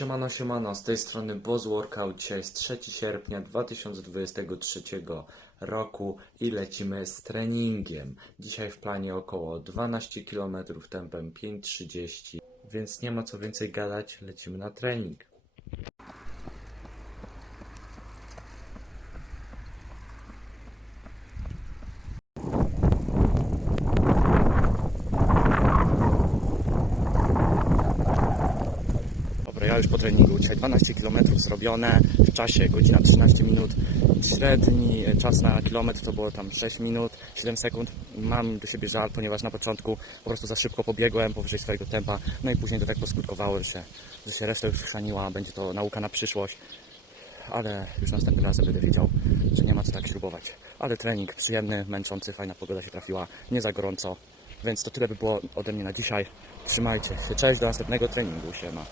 Siemano, siemano, z tej strony Boz Workout. Dzisiaj jest 3 sierpnia 2023 roku i lecimy z treningiem. Dzisiaj w planie około 12 km tempem 5.30, więc nie ma co więcej gadać, lecimy na trening. Już po treningu. Dzisiaj 12 km zrobione w czasie godzina 13 minut. Średni czas na kilometr to było tam 6 minut, 7 sekund. Mam do siebie żal, ponieważ na początku po prostu za szybko pobiegłem powyżej swojego tempa. No i później to tak poskutkowało, że się, że się reszta już schrzaniła. Będzie to nauka na przyszłość. Ale już następnym razem będę wiedział, że nie ma co tak śrubować. Ale trening przyjemny, męczący, fajna pogoda się trafiła, nie za gorąco. Więc to tyle by było ode mnie na dzisiaj. Trzymajcie się, cześć, do następnego treningu, siema.